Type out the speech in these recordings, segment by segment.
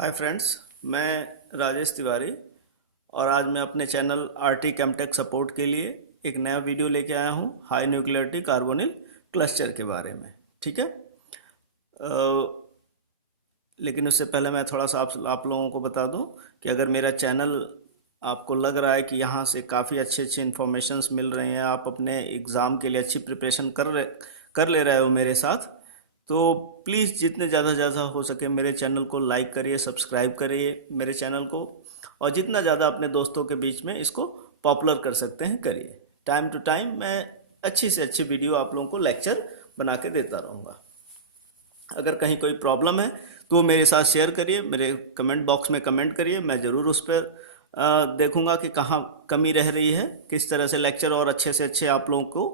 Hi friends, मैं राजेश तिवारी और आज मैं अपने चैनल आरटी केमटेक सपोर्ट के लिए एक नया वीडियो लेके आया हूँ हाई न्यूक्लियरिटी कार्बोनिल क्लस्टर के बारे में। ठीक है। लेकिन उससे पहले मैं थोड़ा सा आप लोगों को बता दूं कि अगर मेरा चैनल आपको लग रहा है कि यहाँ से काफ़ी अच्छे अच्छे इन्फॉर्मेशंस मिल रहे हैं, आप अपने एग्ज़ाम के लिए अच्छी प्रिपरेशन कर ले रहे हो मेरे साथ, तो प्लीज़ जितने ज़्यादा हो सके मेरे चैनल को लाइक करिए, सब्सक्राइब करिए मेरे चैनल को, और जितना ज़्यादा अपने दोस्तों के बीच में इसको पॉपुलर कर सकते हैं करिए। टाइम टू टाइम मैं अच्छी से अच्छी वीडियो आप लोगों को लेक्चर बना के देता रहूँगा। अगर कहीं कोई प्रॉब्लम है तो मेरे साथ शेयर करिए, मेरे कमेंट बॉक्स में कमेंट करिए, मैं ज़रूर उस पर देखूंगा कि कहाँ कमी रह रही है, किस तरह से लेक्चर और अच्छे से अच्छे आप लोगों को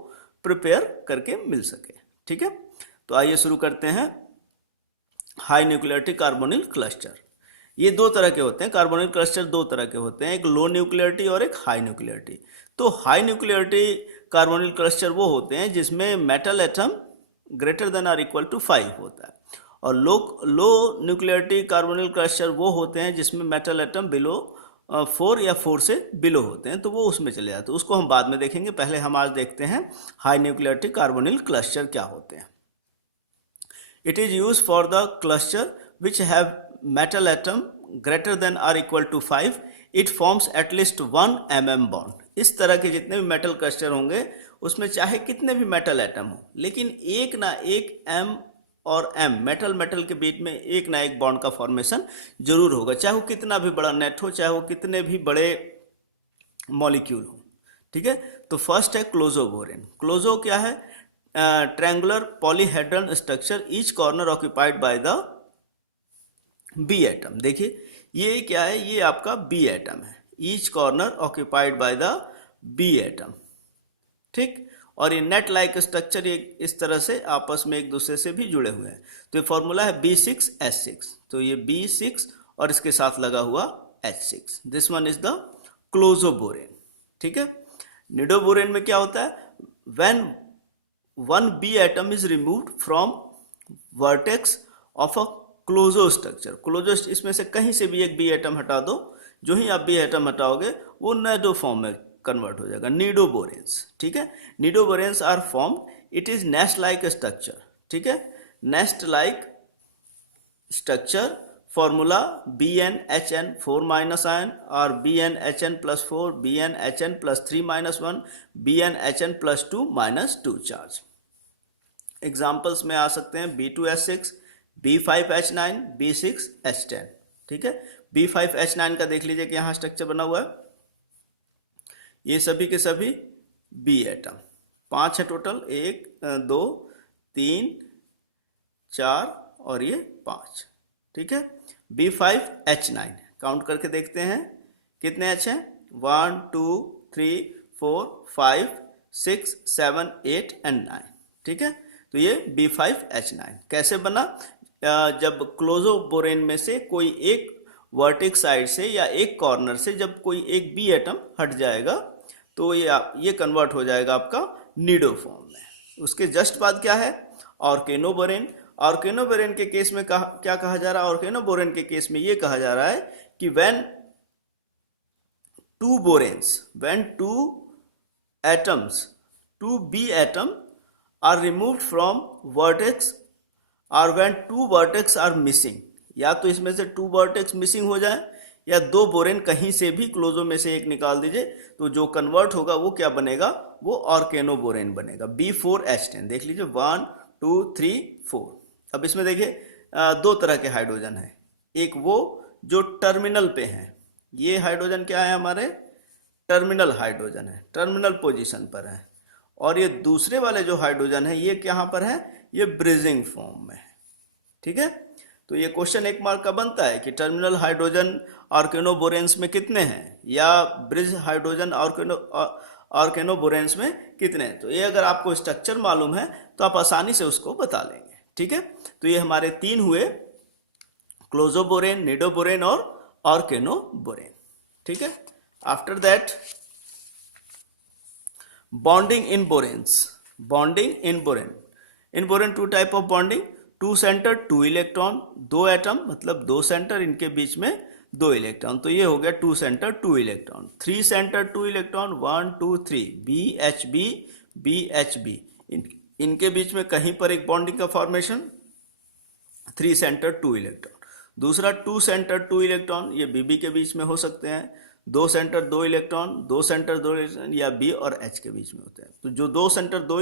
प्रिपेयर करके मिल सके। ठीक है, तो आइए शुरू करते हैं। हाई न्यूक्लियरिटी कार्बोनिल क्लस्टर, ये दो तरह के होते हैं। कार्बोनिल क्लस्टर दो तरह के होते हैं, एक लो न्यूक्लियरिटी और एक हाई न्यूक्लियरिटी। तो हाई न्यूक्लियरिटी कार्बोनिल क्लस्टर वो होते हैं जिसमें metal atom greater than or equal to 5 होता है, और लो न्यूक्लियरिटी कार्बोनिल क्लस्टर वो होते हैं जिसमें मेटल एटम बिलो 4 या 4 से बिलो होते हैं, तो वो उसमें चले जाते हैं। उसको हम बाद में देखेंगे, पहले हम आज देखते हैं हाई न्यूक्लियरिटी कार्बोनिल क्लस्टर क्या होते हैं। It is used for the cluster which have metal atom greater than or equal to 5. It forms at least 1 mm bond. इस तरह के जितने भी मेटल क्लस्टर होंगे उसमें चाहे कितने भी मेटल एटम हो, लेकिन एक ना एक m और m मेटल के बीच में एक ना एक बॉन्ड का फॉर्मेशन जरूर होगा, चाहे वो कितना भी बड़ा नेट हो, चाहे वो कितने भी बड़े मॉलिक्यूल हो। ठीक है, तो फर्स्ट है क्लोजोबोरेन। क्लोजो क्या है? Triangular polyhedral structure, each corner occupied by the B atom. देखिए ये क्या है, ये आपका बी एटम है, each corner occupied by the B atom. ठीक, और ये नेट लाइक स्ट्रक्चर ये इस तरह से आपस में एक दूसरे से भी जुड़े हुए हैं। तो ये फॉर्मूला है B6H6, तो ये B6 और इसके साथ लगा हुआ H6, this one is the closoborane. ठीक है, निडोबोरेन में क्या होता है? When one B atom is removed from vertex of a closo structure. Closo, इसमें से कहीं से भी एक बी एटम हटा दो, जो ही आप बी एटम हटाओगे वो निडो फॉर्म में कन्वर्ट हो जाएगा, निडोबोरेन्स। ठीक है, nidoboranes are form, it is nest like structure. ठीक है, nest like structure, formula BnHn4 minus ion और BnHn+4, BnHn+3 - 1, BnHn+2 - 2 charge. Examples में आ सकते हैं B2H6, B5H9, B6H10। ठीक है, B5H9 का देख लीजिए कि यहाँ स्ट्रक्चर बना हुआ है, ये सभी के सभी बी एटम, 5 है टोटल, 1 2 3 4 और ये 5। ठीक है, B5H9 काउंट करके देखते हैं कितने H हैं, 1 2 3 4 5 6 7 8 और 9। ठीक है, तो ये B5H9 कैसे बना? जब क्लोजोबोरेन में से कोई एक वर्टेक्स साइड से या एक कॉर्नर से जब कोई एक बी एटम हट जाएगा तो ये कन्वर्ट हो जाएगा आपका निडो फॉर्म में। उसके जस्ट बाद क्या है? ऑर्केनोबोरेन। ऑर्केनोबोरेन के केस में क्या कहा जा रहा है? ऑर्केनोबोरेन के केस में ये कहा जा रहा है कि when two atoms, two B atom are removed from vertex or when two vertex are missing, या तो इसमें से 2 वर्टेक्स मिसिंग हो जाए या 2 बोरेन कहीं से भी क्लोजो में से एक निकाल दीजिए, तो जो कन्वर्ट होगा वो क्या बनेगा? वो ऑर्केनोबोरेन बनेगा, B4H10। देख लीजिए 1 2 3 4। अब इसमें देखिए दो तरह के हाइड्रोजन है, एक वो जो टर्मिनल पे हैं, ये हाइड्रोजन क्या है हमारे? टर्मिनल हाइड्रोजन है, टर्मिनल पोजीशन पर है, और ये दूसरे वाले जो हाइड्रोजन है ये कहाँ पर है? ये ब्रिजिंग फॉर्म में है। ठीक है, तो ये क्वेश्चन एक मार्क का बनता है कि टर्मिनल हाइड्रोजन ऑर्केनोबोरेन्स में कितने हैं, या ब्रिज हाइड्रोजन ऑर्केनोबोरेन्स में कितने हैं। तो ये अगर आपको स्ट्रक्चर मालूम है तो आप आसानी से उसको बता लेंगे। ठीक है, तो ये हमारे 3 हुए, क्लोजोबोरेन, निडोबोरेन और ऑर्केनोबोरेन। ठीक है, after that bonding in boranes. Bonding in borane, in borane 2 type of bonding. Two centre two electron, दो एटम मतलब दो सेंटर, इनके बीच में दो इलेक्ट्रॉन, तो ये हो गया two centre two electron. Three centre two electron, one two three, B H B, इनके बीच में कहीं पर एक बॉन्डिंग का formation, three centre two electron. दूसरा टू सेंटर टू इलेक्ट्रॉन, ये बीबी के बीच में हो सकते हैं, दो सेंटर दो इलेक्ट्रॉन, दो सेंटर दो इलेक्ट्रॉन, या बी और एच के बीच में होते हैं। तो जो दो सेंटर दो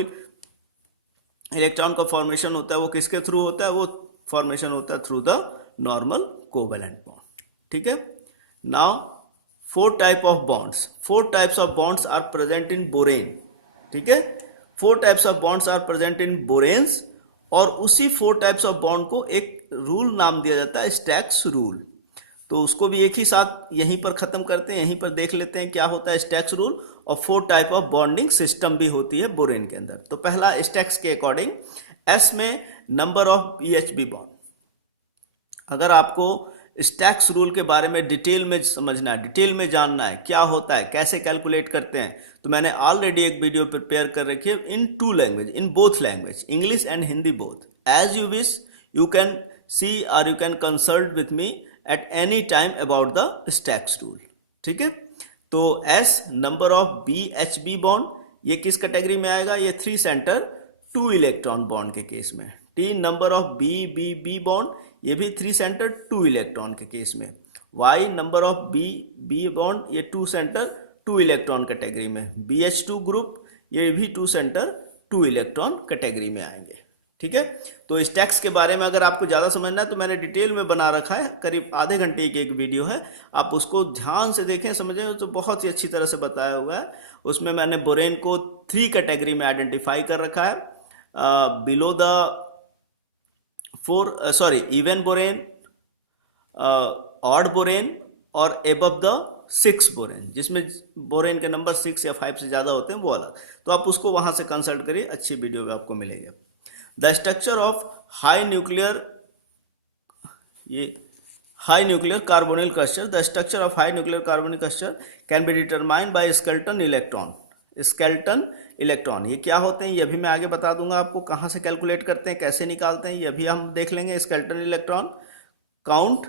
इलेक्ट्रॉन का फॉर्मेशन होता है वो किसके थ्रू होता है, वो फॉर्मेशन होता है through the normal covalent bond. ठीक है। Now four type of bonds, four types of bonds are present in borane. ठीक है, four types of bonds are present in boranes, और उसी फोर टाइप्स ऑफ बॉन्ड को एक रूल नाम दिया जाता है, स्टैक्स रूल। तो उसको भी एक ही साथ यहीं पर खत्म करते हैं, यहीं पर देख लेते हैं क्या होता है स्टैक्स रूल। और four type of bonding system भी होती है बोरेन के अंदर। तो पहला स्टैक्स के अकॉर्डिंग, एस में नंबर ऑफ पीएचबी बॉन्ड। अगर आपको स्टैक्स रूल के बारे में डिटेल में समझना है, डिटेल में जानना है क्या होता है, कैसे कैलकुलेट करते हैं, तो मैंने ऑलरेडी एक वीडियो प्रिपेयर कर रखी है in two language, in both language, English and Hindi both. As you wish you can see और you can consult with me at any time about the styx rule. ठीक है। तो S number of B H B bond, ये किस category में आएगा, ये three centre two electron bond के केस में। T number of B B B bond, ये भी थ्री सेंटर टू इलेक्ट्रॉन के केस में। Y number of B B bond, ये two centre two electron category में। बी एच टू ग्रुप, ये भी two centre two electron category में आएंगे। ठीक है। तो स्टैक्स के बारे में अगर आपको ज़्यादा समझना है तो मैंने डिटेल में बना रखा है, करीब आधे घंटे की एक वीडियो है, आप उसको ध्यान से देखें समझें तो बहुत ही अच्छी तरह से बताया हुआ है। उसमें मैंने बोरेन को थ्री कैटेगरी में आइडेंटिफाई कर रखा है, below the even borane, odd borane, और एबव द सिक्स बोरेन, जिसमें बोरेन के नंबर 6 या 5 से ज़्यादा होते हैं वो अलग। तो आप उसको वहाँ से कंसल्ट करिए, अच्छी वीडियो में आपको मिलेगी। The structure of high nuclear carbonyl cluster, the structure of high nuclear carbonyl cluster can be determined by skeleton electron. Skeleton electron ये क्या होते हैं, ये भी मैं आगे बता दूंगा आपको, कहाँ से कैलकुलेट करते हैं, कैसे निकालते हैं, ये भी हम देख लेंगे। Skeleton electron count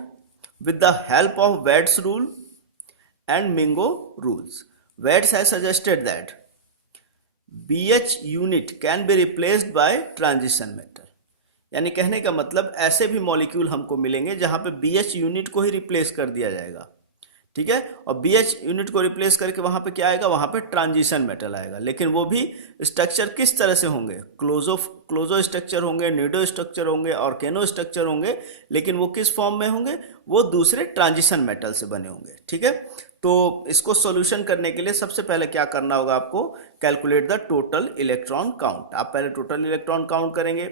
with the help of Wade's rule and Mingo rules. Wade has suggested that BH unit can be replaced by transition metal। यानी कहने का मतलब ऐसे भी मॉलिक्यूल हमको मिलेंगे जहां पे BH यूनिट को ही रिप्लेस कर दिया जाएगा। ठीक है। और BH यूनिट को रिप्लेस करके वहां पे क्या आएगा, वहां पे ट्रांजिशन मेटल आएगा। लेकिन वो भी स्ट्रक्चर किस तरह से होंगे, क्लोजो स्ट्रक्चर होंगे, न्यूडो स्ट्रक्चर होंगे और केनो स्ट्रक्चर होंगे। लेकिन वो किस फॉर्म में होंगे, वो दूसरे ट्रांजिशन मेटल से बने होंगे। ठीक है। तो इसको सॉल्यूशन करने के लिए सबसे पहले क्या करना होगा आपको, calculate the total electron count. आप पहले टोटल इलेक्ट्रॉन काउंट करेंगे,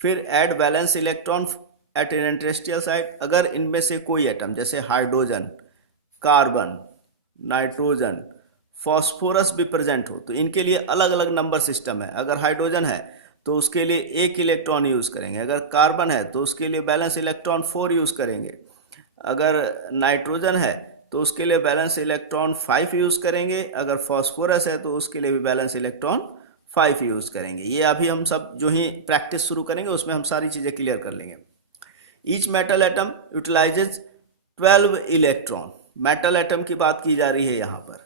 फिर add valence electron at an interstitial site. अगर इनमें से कोई एटम जैसे हाइड्रोजन, कार्बन, नाइट्रोजन, फॉस्फोरस भी प्रेजेंट हो तो इनके लिए अलग अलग नंबर सिस्टम है। अगर हाइड्रोजन है तो उसके लिए एक इलेक्ट्रॉन यूज़ करेंगे, अगर कार्बन है तो उसके लिए बैलेंस इलेक्ट्रॉन 4 यूज़ करेंगे, अगर नाइट्रोजन है तो उसके लिए बैलेंस इलेक्ट्रॉन 5 यूज़ करेंगे, अगर फॉस्फोरस है तो उसके लिए भी बैलेंस इलेक्ट्रॉन 5 यूज़ करेंगे। ये अभी हम सब जो ही प्रैक्टिस शुरू करेंगे उसमें हम सारी चीज़ें क्लियर कर लेंगे। Each metal atom utilises 12 electron, metal atom की बात की जा रही है यहाँ पर।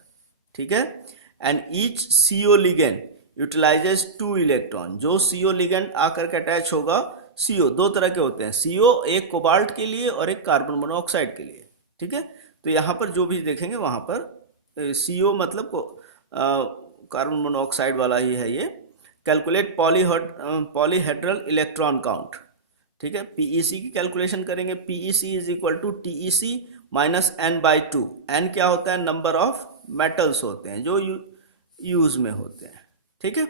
ठीक है। And each CO ligand utilises 2 electron, जो CO लिगेंड आकर के अटैच होगा, CO दो तरह के होते हैं, CO एक कोबाल्ट के लिए और एक कार्बन मोनोऑक्साइड के लिए। ठीक है। तो यहाँ पर जो भी देखेंगे वहाँ पर CO मतलब कार्बन मोनोऑक्साइड वाला ही है ये। Calculate polyhedral electron count. ठीक है। PEC की कैलकुलेशन करेंगे, PEC is equal to TEC minus n/2। n क्या होता है, नंबर ऑफ मेटल्स होते हैं जो यूज में होते हैं। ठीक है।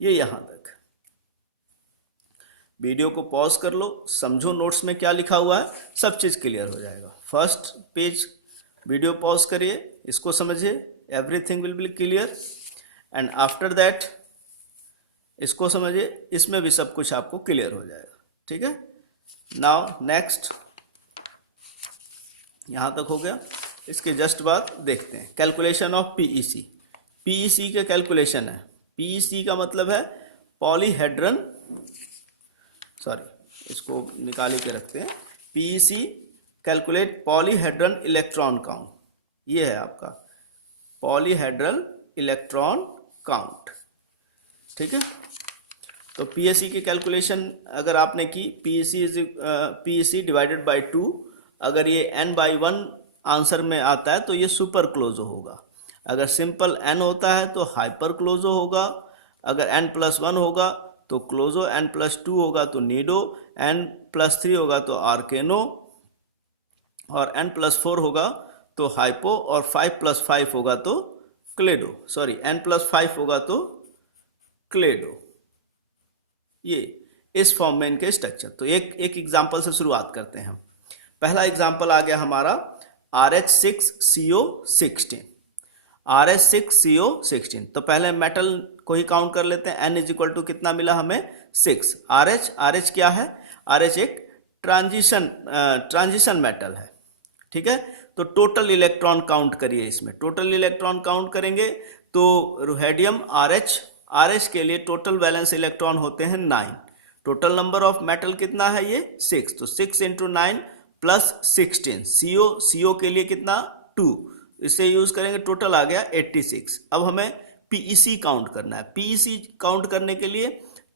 ये यहाँ तक। वीडियो को पॉज कर लो, समझो नोट्स में क्या लिखा हुआ है, सब चीज़ क्लियर हो जाएगा। फर्स्ट पेज वीडियो पॉज करिए, इसको समझिए, everything will be clear. And after that इसको समझिए, इसमें भी सब कुछ आपको क्लियर हो जाएगा। ठीक है। नाउ नेक्स्ट, यहाँ तक हो गया। इसके जस्ट बाद देखते हैं कैलकुलेशन ऑफ PEC। PEC का कैलकुलेशन है, PEC का मतलब है इसको निकाल के रखते हैं। PEC calculate polyhedral electron count, ये है आपका पॉलीहेड्रल इलेक्ट्रॉन काउंट। ठीक है, तो पीएससी की कैलकुलेशन अगर आपने की, पीईसी डिवाइडेड बाय 2, अगर ये n/1 आंसर में आता है तो ये सुपर क्लोजो होगा। अगर सिंपल n होता है तो हाइपर क्लोजो होगा। अगर n+1 होगा तो क्लोजो, n+2 होगा तो नीडो, n+3 होगा तो आर्केनो, और n+4 होगा तो हाइपो, और 5+5 होगा तो क्लेडो, सॉरी n+5 होगा तो क्लेडो। ये इस फॉर्म में इनके स्ट्रक्चर। तो एक एग्जांपल से शुरुआत करते हैं हम। पहला एग्जांपल आ गया हमारा RH6CO16। RH6CO16, तो पहले मेटल को ही काउंट कर लेते हैं। N इज इक्वल टू कितना मिला हमें? 6। RH क्या है? RH एक ट्रांजिशन मेटल है। ठीक है, तो टोटल इलेक्ट्रॉन काउंट करिए। इसमें टोटल इलेक्ट्रॉन काउंट करेंगे तो रुहेडियम RH के लिए टोटल वैलेंस इलेक्ट्रॉन होते हैं 9। टोटल नंबर ऑफ मेटल कितना है? ये 6, तो 6 × 9 + 16। CO के लिए कितना? 2, इसे यूज करेंगे, टोटल आ गया 86। अब हमें पीईसी काउंट करना है। पीईसी काउंट करने के लिए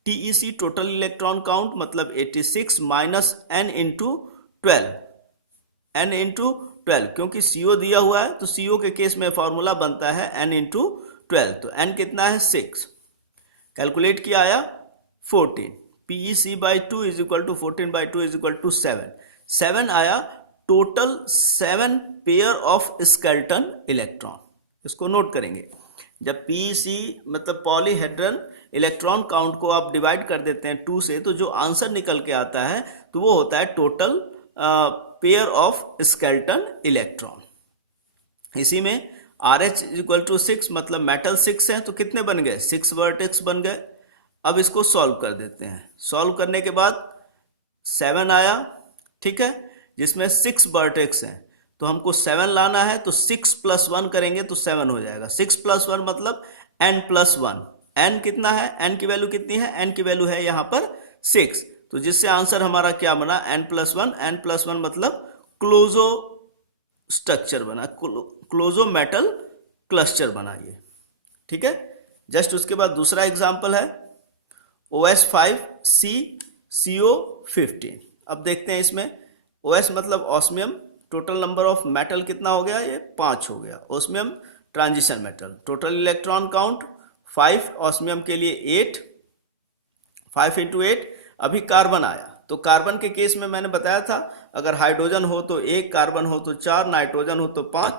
टीईसी टोटल इलेक्ट्रॉन काउंट मतलब 86 - n × 12, n × 12, क्योंकि CO दिया हुआ है तो CO के केस में फॉर्मूला बनता है n × 12, तो n कितना है? 6। कैलकुलेट किया आया 14। PEC/2 = 14/2 = 7। 7 आया total 7 pair of skeleton electron. इसको नोट करेंगे। जब PEC मतलब पॉलीहेड्रल इलेक्ट्रॉन काउंट को आप डिवाइड कर देते हैं 2 से, तो जो आंसर निकल के आता है तो वो होता है total pair of skeleton electron. इसी में RH = 6 मतलब मेटल 6 है, तो कितने बन गए? 6 वर्टेक्स बन गए। अब इसको सॉल्व कर देते हैं। सॉल्व करने के बाद 7 आया, ठीक है, जिसमें 6 वर्टेक्स हैं, तो हमको 7 लाना है, तो 6 + 1 करेंगे तो 7 हो जाएगा। 6 + 1 मतलब n+1। n कितना है? n की वैल्यू कितनी है? n की वैल्यू है यहाँ पर 6, तो जिससे आंसर हमारा क्या बना? n+1। n+1 मतलब क्लोजो स्ट्रक्चर बना, क्लोजो मेटल क्लस्टर बना ये। ठीक है, जस्ट उसके बाद दूसरा एग्जांपल है OS5CCO15। अब देखते हैं इसमें OS मतलब osmium, total number of metal कितना हो गया? ये 5 हो गया। Osmium transition metal, total electron count 5, osmium के लिए 8, 5 × 8। अभी कार्बन आया, तो कार्बन के केस में मैंने बताया था, अगर हाइड्रोजन हो तो 1, कार्बन हो तो 4, नाइट्रोजन हो तो 5,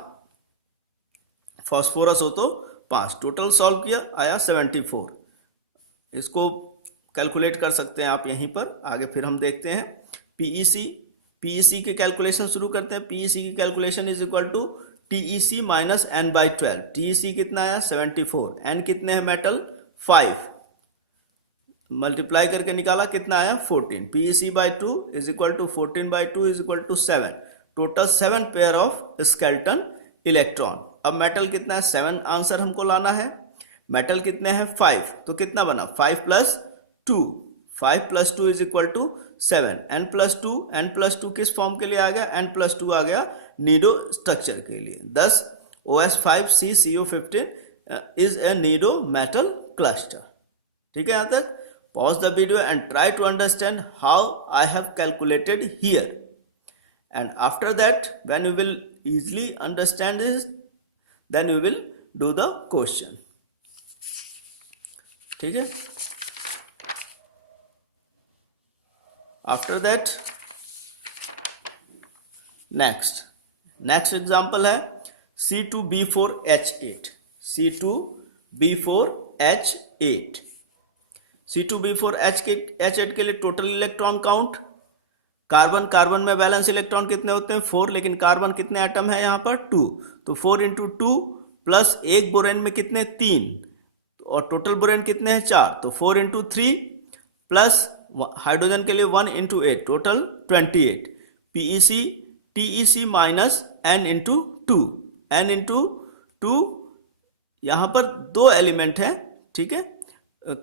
फास्फोरस हो तो 5। टोटल सॉल्व किया आया 74। इसको कैलकुलेट कर सकते हैं आप यहीं पर। आगे फिर हम देखते हैं पीईसी की कैलकुलेशन शुरू करते हैं। पीईसी की calculation is equal to TEC - n/12। TEC कितना आया? 74। n कितने हैं मेटल? 5, मल्टीप्लाई करके निकाला, कितना आया? 14। PEC/2 = 14/2 = 7। Total 7 pair of skeleton electron. अब मेटल कितना है? 7 आंसर हमको लाना है। मेटल कितने हैं? 5, तो कितना बना? 5 + 2, 5 + 2 = 7। n+2 किस फॉर्म के लिए आ गया? n+2 आ गया नीडो स्ट्रक्चर के लिए। thus OS5CCO15 is a Nido metal cluster. ठीक है, यहां तक pause the video and try to understand how I have calculated here, and after that when you will easily understand this, then you will do the question. ठीक है, after that next example है C2B4H8। C2B4H8 C2B4H8 के लिए total electron count, carbon में balance electron कितने होते हैं? 4, लेकिन कार्बन कितने एटम है यहाँ पर? 2, तो 4 × 2 प्लस 1 बोरेन में कितने? 3, और टोटल बोरेन कितने हैं? 4, तो 4 × 3 प्लस हाइड्रोजन के लिए 1 × 8, टोटल 28। TEC - n × 2, n × 2, यहाँ पर 2 एलिमेंट है, ठीक है,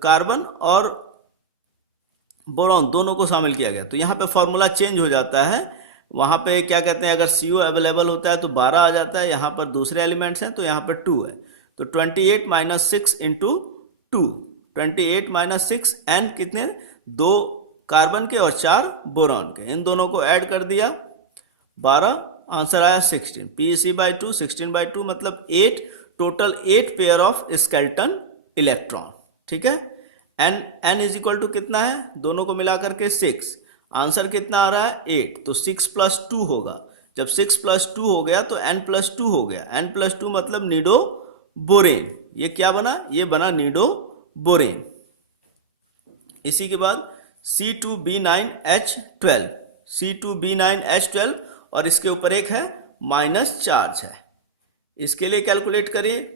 कार्बन और बोरॉन, दोनों को शामिल किया गया। तो यहाँ पे फॉर्मूला चेंज हो जाता है। वहाँ पे क्या कहते हैं, अगर CO अवेलेबल होता है तो 12 आ जाता है, यहाँ पर दूसरे एलिमेंट्स हैं तो यहाँ पर 2 है। तो 28 माइनस 6 इंटू 2, 28 माइनस 6, एन कितने, 2 कार्बन के और 4 बोरॉन के, इन दोनों को ऐड कर दिया, 12, आंसर आया 16। PeC/2, 16/2 मतलब 8, total 8 pair of skeleton electron. ठीक है। n इज इक्वल टू कितना है, दोनों को मिला करके 6, आंसर कितना आ रहा है 8, तो 6 + 2 होगा। जब 6 + 2 हो गया तो n + 2 हो गया, n + 2 मतलब नीडो बोरेन। ये क्या बना, ये बना नीडो बोरेन। इसी के बाद C2B9H12, C2B9H12 और इसके ऊपर एक है माइनस चार्ज है। इसके लिए कैलकुलेट करिए,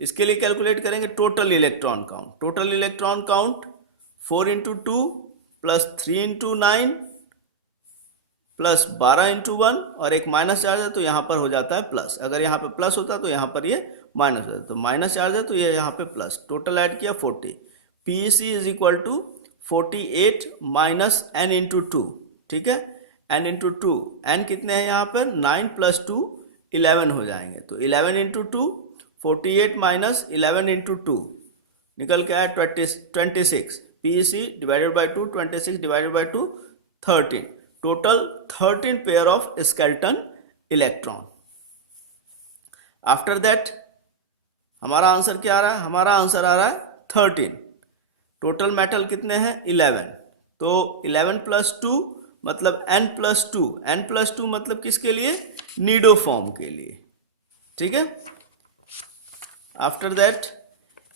इसके लिए कैलकुलेट करेंगे total electron count. Total electron count 4 × 2 + 3 × 9 + 12 × 1 और एक माइनस चार्ज है तो यहाँ पर हो जाता है प्लस। अगर यहाँ पे प्लस होता तो यहाँ पर ये माइनस होता, तो माइनस चार्ज है तो ये यहाँ पे प्लस। टोटल ऐड किया 40। PeC is equal to 48 minus n × 2। ठीक है, n × 2, n कितने हैं यहाँ पर, 9 + 2 11 हो जाएंगे। तो 11 × 2, 48 माइनस 11 × 2 निकल के आया 26। PeC divided by 2, 26 divided by 2, 13। Total 13 pair of skeleton electron. After that हमारा आंसर क्या आ रहा है, हमारा आंसर आ रहा है 13। टोटल मेटल कितने हैं 11, तो 11 + 2 मतलब n + 2, n + 2 मतलब किसके लिए, नीडो फॉर्म के लिए। ठीक है। आफ्टर दैट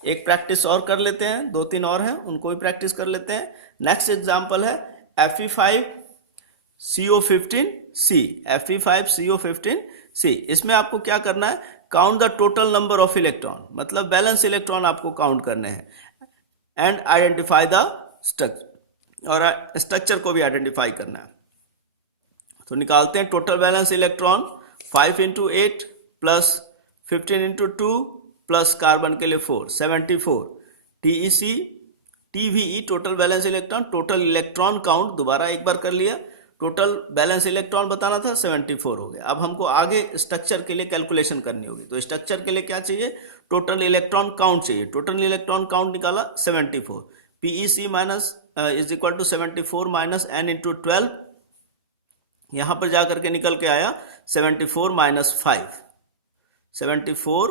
एक प्रैक्टिस और कर लेते हैं, 2-3 और हैं उनको भी प्रैक्टिस कर लेते हैं। नेक्स्ट एग्जांपल है Fe5CO15C, Fe5CO15C। इसमें आपको क्या करना है, count the total number of electron, मतलब बैलेंस इलेक्ट्रॉन आपको काउंट करने हैं, एंड आइडेंटिफाई द स्ट्रक्चर, और स्ट्रक्चर को भी आइडेंटिफाई करना है। तो निकालते हैं total balance electron, 5 × 8 + 15 × 2 plus carbon के लिए 4, 74। TeC TVE total balance electron, total electron count दोबारा एक बार कर लिया, टोटल बैलेंस इलेक्ट्रॉन बताना था, 74 हो गया। अब हमको आगे स्ट्रक्चर के लिए कैलकुलेशन करनी होगी। तो स्ट्रक्चर के लिए क्या चाहिए, टोटल इलेक्ट्रॉन काउंट चाहिए। टोटल इलेक्ट्रॉन काउंट निकाला 74। PeC minus is equal to 74 minus n × 12, यहाँ पर जाकर के निकल के आया 74 minus 5, 74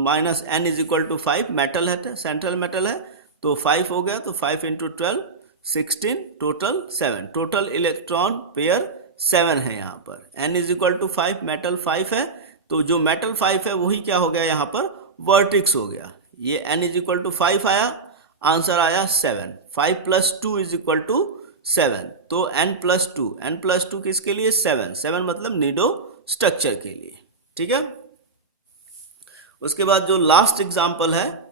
minus n is equal to 5, metal है, सेंट्रल मेटल है, तो 5 हो गया, तो 5 × 12 16, टोटल 7। टोटल इलेक्ट्रॉन पेयर 7 है यहाँ पर। n is equal to 5, metal 5 है, तो जो मेटल 5 है वही क्या हो गया यहाँ पर, वर्टिक्स हो गया। ये n इज इक्वल टू 5 आया, आंसर आया 7। 5 + 2 इज इक्वल टू 7, तो n + 2, n + 2 किसके लिए, 7, 7 मतलब नीडो स्ट्रक्चर के लिए। ठीक है। उसके बाद जो लास्ट एग्जाम्पल है,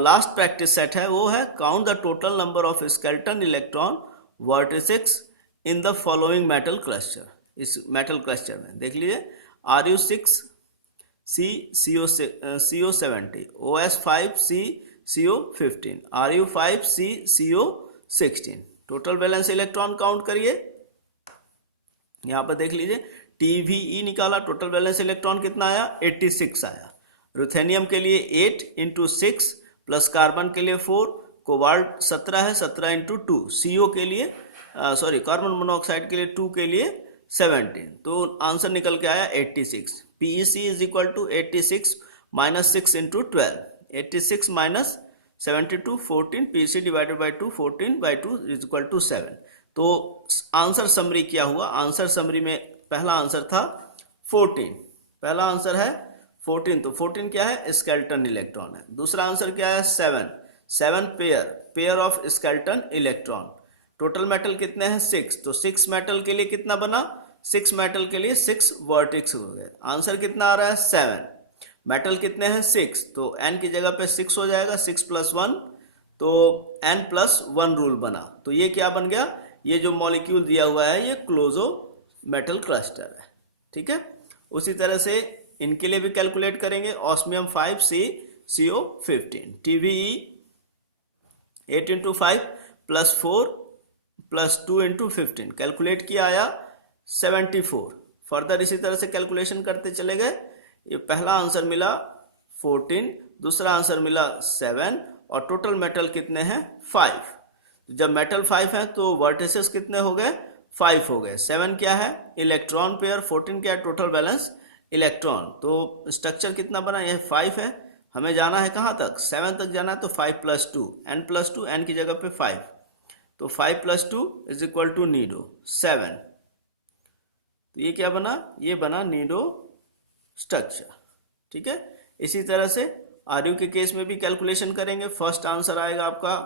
लास्ट प्रैक्टिस सेट है, वो है count the total number of skeleton electron vertices in the following metal cluster. इस मेटल क्लस्टर में देख लीजिए, Ru6C CO70, OS5C CO15, Ru5C CO16। Total balance electron count करिए, यहाँ पर देख लीजिए, TVE निकाला, टोटल बैलेंस इलेक्ट्रॉन कितना आया, 86 आया। रुथेनियम के लिए 8 × 6 प्लस कार्बन के लिए 4, कोबाल्ट 17 है, 17 × 2, CO के लिए कार्बन मोनोऑक्साइड के लिए 2 के लिए 17, तो आंसर निकल के आया 86। PeC is equal to 86 minus 6 × 12, 86 minus 72, 14, PeC divided by 2, 14/2 is equal to 7। तो आंसर समरी क्या हुआ, आंसर समरी में पहला आंसर था 14, पहला आंसर है 14, तो 14 क्या है, स्केलेटन इलेक्ट्रॉन है। दूसरा आंसर क्या है, 7 pair of skeleton electron. Total metal कितने हैं, 6, तो 6 मेटल के लिए कितना बना, 6 मेटल के लिए 6 वर्टिक्स हो गए। आंसर कितना आ रहा है, 7। मेटल कितने हैं, 6, तो n की जगह पे 6 हो जाएगा, 6 + 1, तो n + 1 रूल बना। तो ये क्या बन गया, ये जो मॉलिक्यूल दिया हुआ है ये क्लोजो मेटल क्लस्टर है। ठीक है। उसी तरह से इनके लिए भी कैलकुलेट करेंगे, osmium 5C CO15, TVE 8 × 5 +4 +2 into 15, calculate किया आया 74। फर्दर इसी तरह से कैलकुलेशन करते चले गए। ये पहला आंसर मिला 14, दूसरा आंसर मिला 7, और टोटल मेटल कितने हैं 5। जब मेटल 5 है तो वर्टिसेस कितने हो गए 5 हो गए। 7 क्या है इलेक्ट्रॉन पेयर, 14 क्या है टोटल बैलेंस इलेक्ट्रॉन। तो स्ट्रक्चर कितना बना, यह 5 है। हमें जाना है कहाँ तक 7 तक जाना है, तो 5 + 2 n+2, n की जगह पे 5, तो 5 + 2 = नीडो 7। तो ये क्या बना, ये बना नीडो स्ट्रक्चर। ठीक है, इसी तरह से आरयू के केस में भी कैलकुलेशन करेंगे। फर्स्ट आंसर आएगा आपका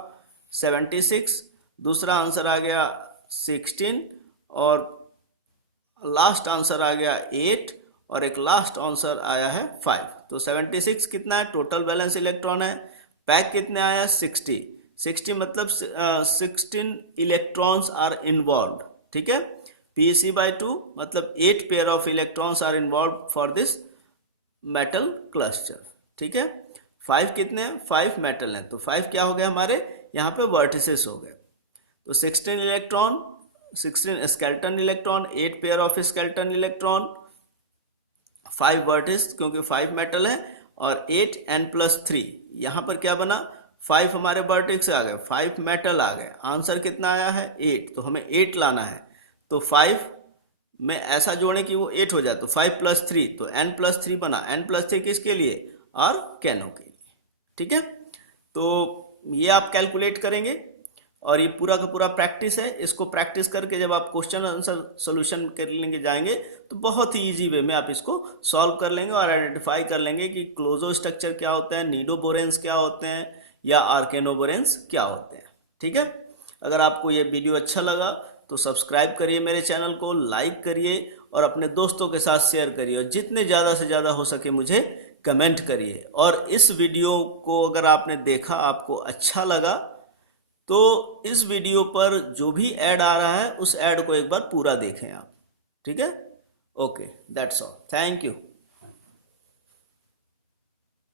76, दूसरा आंसर आ गया 16, और लास्ट आंसर आ गया 8, और एक लास्ट आंसर आया है 5। तो 76 कितना है टोटल बैलेंस इलेक्ट्रॉन है। पैक कितने आया 60, 60 मतलब 16 इलेक्ट्रॉन्स आर इन्वॉल्व। ठीक है, Pec/2 मतलब 8 pair of electrons are involve for this metal cluster. ठीक है, 5 कितने हैं 5 मेटल हैं, तो 5 क्या हो गए हमारे यहाँ पे वर्टिसेस हो गए। तो 16 electron, 16 skeleton electron, 8 pair of skeleton electron, 5 vertices क्योंकि 5 मेटल है, और 8 n+3। यहाँ पर क्या बना 5 हमारे वर्टिक्स आ गए, 5 मेटल आ गए। आंसर कितना आया है 8, तो हमें 8 लाना है। तो 5 में ऐसा जोड़ें कि वो 8 हो जाए, तो 5 + 3, तो n+3 बना। n+3 किसके लिए, और कैनो के लिए। ठीक है, तो ये आप कैलकुलेट करेंगे, और ये पूरा का पूरा प्रैक्टिस है। इसको प्रैक्टिस करके जब आप क्वेश्चन आंसर सोल्यूशन कर लेंगे जाएंगे, तो बहुत ही इजी वे में आप इसको सॉल्व कर लेंगे और आइडेंटिफाई कर लेंगे कि क्लोजो स्ट्रक्चर क्या होते हैं, नीडो बोरेंस क्या होते हैं, या आर्केनोबोरेंस क्या होते हैं। ठीक है, अगर आपको ये वीडियो अच्छा लगा तो सब्सक्राइब करिए मेरे चैनल को, लाइक करिए, और अपने दोस्तों के साथ शेयर करिए, और जितने ज़्यादा से ज़्यादा हो सके मुझे कमेंट करिए। और इस वीडियो को अगर आपने देखा, आपको अच्छा लगा, तो इस वीडियो पर जो भी ऐड आ रहा है उस ऐड को एक बार पूरा देखें आप। ठीक है, okay, that's all, thank you.